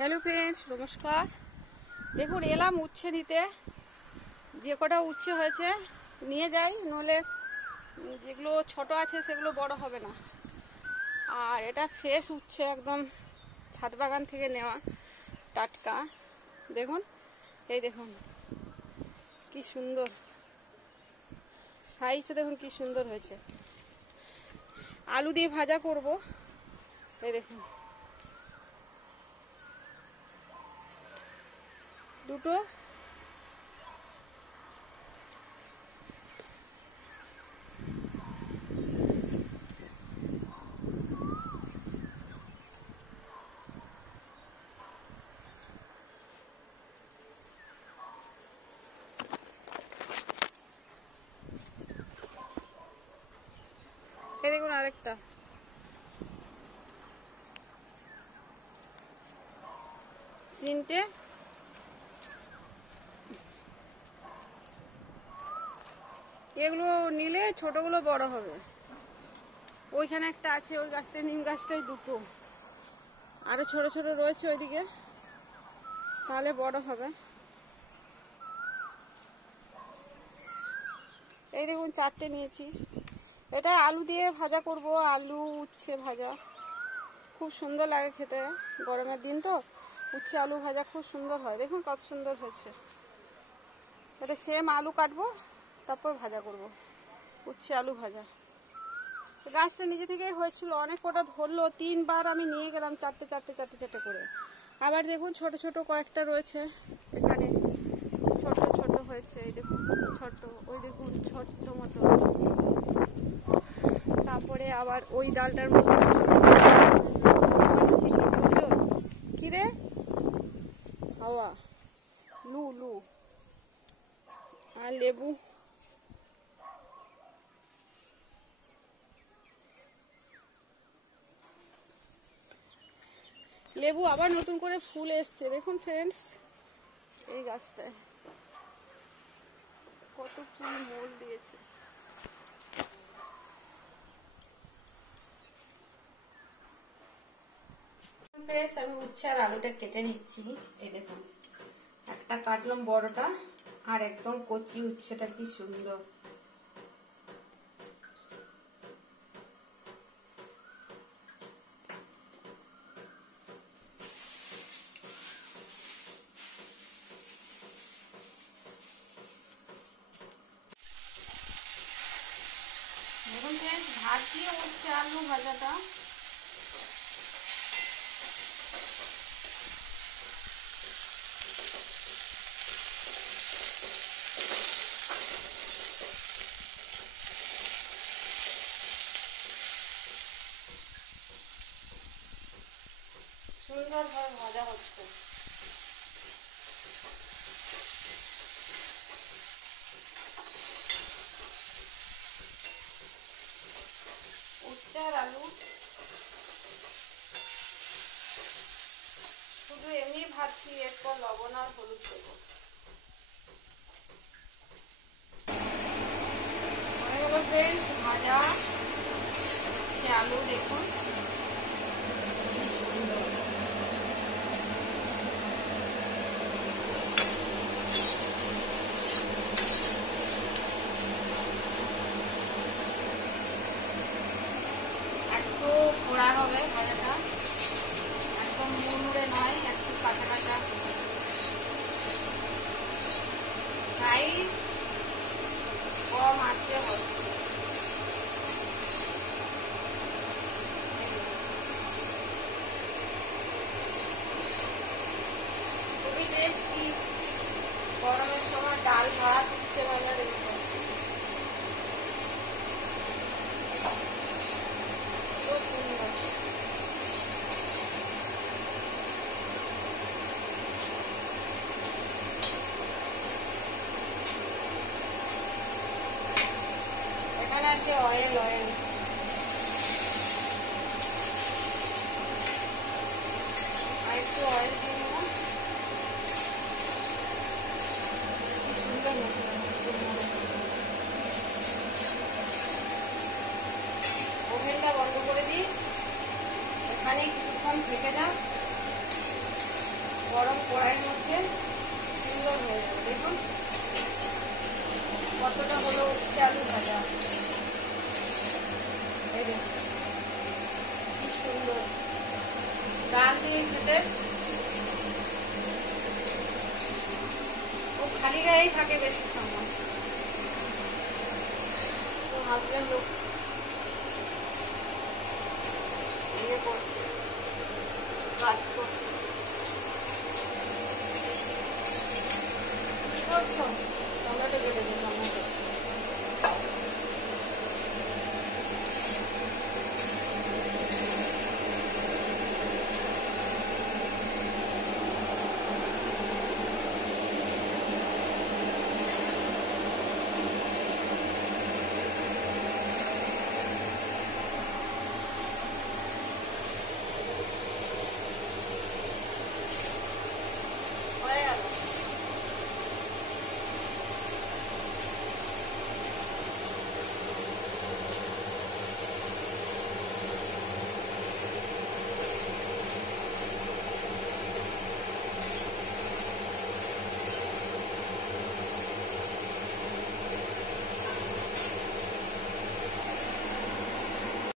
Hello friends, নমস্কার। দেখুন, এলাম উচ্ছে নিতে। যে কটা উচ্ছে হয়েছে নিয়ে যাই, নইলে যেগুলো ছোট আছে সেগুলো বড় হবে না। আর এটা ফ্রেশ উচ্ছে, একদম ছাদ বাগান থেকে নেওয়া, টাটকা। দেখুন, এই দেখুন কি সুন্দর সাইজ, দেখুন কি সুন্দর হয়েছে। আলু দিয়ে ভাজা করব। এই দেখুন দুটো, এই দেখুন আরেকটা, তিনটে। এগুলো নিলে ছোটগুলো বড় হবে। ওইখানে একটা আছে, ওই গাছটা, নিম গাছটাই দুটো, আরো ছোট ছোট রয়েছে ওইদিকে, তাহলে বড় হবে। এই দেখুন চারটে নিয়েছি। এটা আলু দিয়ে ভাজা করব, আলু উচ্ছে ভাজা খুব সুন্দর লাগে খেতে। গরমের দিন তো উচ্ছে আলু ভাজা খুব সুন্দর হয়। দেখুন কত সুন্দর হয়েছে। এটা সেম আলু কাটবো, তারপর ভাজা করব, উচ্ছে আলু ভাজা। গাছটা নিজে থেকেই হয়েছিল, অনেক কটা ধরলো, 3বার আমি নিয়ে গেলাম, চারটে চারটে চারটে চারটে করে। আবার দেখুন ছোট ছোট কয়েকটা রয়েছে এখানে, ছোট ছোট হয়েছে। এই দেখুন ছোট, ওই দেখুন ছোট্ট মতো। তারপরে আবার ওই ডালটার মধ্যে কি রে, হাওয়া, লু লু। আর লেবু, লেবু আবার নতুন করে ফুল এসছে। দেখুন ফ্রেন্ডস, এই গাছটায় কত ফুল মোল দিয়েছে। আমি উচ্ছে আর আলুটা কেটে নিচ্ছি। এই দেখুন একটা কাটলাম বড়টা, আর একদম কচি উচ্ছেটা কি সুন্দর। দেখুন ভাত দিয়ে উচ্ছে আলু ভাজাটা সুন্দরভাবে ভাজা হচ্ছে। উচ্ছে আর আলু শুধু এমনি ভাজছি, এরপর লবণ আর হলুদ দেবো। ভাজা উচ্ছে আলু দেখুন একটু পোড়া হবে ভাজাটা, একদম মুড়মুড়ে নয়, একটু কাঁচা কাঁচা। তাই কম আঁচে হবে। খুবই টেস্টি। গরমের সময় ডাল ভাত উচ্ছে ভাজা দেখুন খুব সুন্দর। এখানে আছে অয়েল, অয়েল আর একটু অয়েল দিয়ে নিলাম। কি সুন্দর ওভেনটা বন্ধ করে দিই, এখানে কিছুক্ষণ থেকে যাও। গরম কড়াইয়ের মধ্যে সুন্দর হয়ে যাবে। দেখুন কতটা হলো উচ্ছে আলু ভাজা। এই দেখুন কি সুন্দর, ডাল দিয়ে খেতে ও খালি গায়েই থাকে বেশি সময়। তো হাজবেন্ড লোক ইয়ে করছে, কাজ করছে। কি করছো? টমেটো কেটে দিই টমেটো।